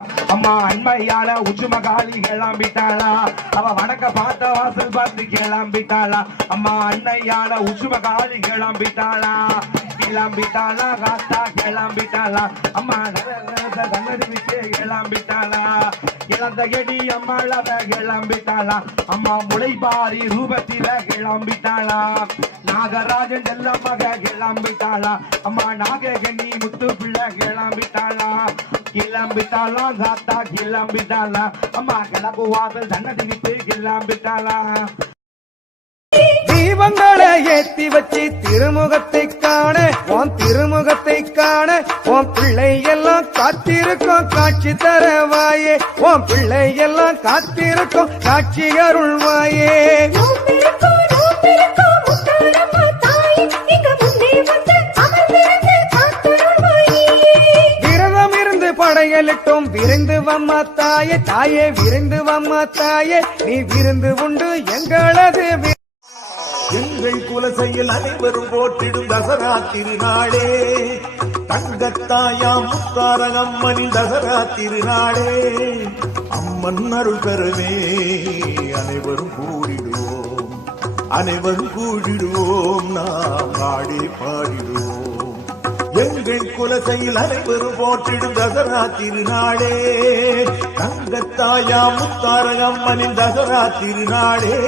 அம்மா அண்மையால உச்சுமகாலி கிளம்பிட்டாளா, அவ வணக்க பார்த்த வாசல் பார்த்து கிளம்பிட்டாளா. அம்மா அண்மையால உச்சுமகாலி கிளம்பிட்டாளா, கிளம்பிட்டாளா காத்தா கிளம்பிட்டாளா. அம்மா கண்ணடிக்கு கிளம்பிட்டாளா, இழந்த எடி அம்மாளவ கிளம்பிட்டாளா. அம்மா முளைபாரி ரூபத்தில கிளம்பிட்டாளா, நாகராஜன் செல்ல மக கிளம்பிட்டாளா. அம்மா நாககனி முத்து பிள்ளை கிளம்பிட்டாளா, கிளம்பிட்டாளா காத்தா கிளம்பிட்டாளா. அம்மா கிளம்பு வாசல் தன்னதிப்பு கிளம்பிட்டாளா. தீபங்களை ஏத்தி வச்சு திருமுகத்தை காண, உன் திருமுகத்தை காண உன் பிள்ளை எல்லாம் காத்திருக்கும் காட்சி தரவாயே, உன் பிள்ளை எல்லாம் காத்திருக்கும் காட்சி அருள்வாயே. விரதம் இருந்து படையலிட்டும் விருந்து வம்மா தாயே, தாயே விருந்து வம்மா தாயே, நீ விருந்து உண்டு எங்களது. எங்கள் குலசையில் அனைவரும் போற்றிடும் தசரா திருநாளே, தங்கத்தாயாம் முத்தாரகம்மனின் தசரா திருநாளே. அம்மன் அருள் பெறவே அனைவரும் கூடிடுவோம், அனைவரும் கூடிடுவோம், நாம் ஆடி பாடிடுவோம். எங்கள் குலசையில் அனைவரும் போற்றிடும் தசரா திருநாளே, தங்கத்தாயாம் முத்தாரகம்மனின் தசரா திருநாளே.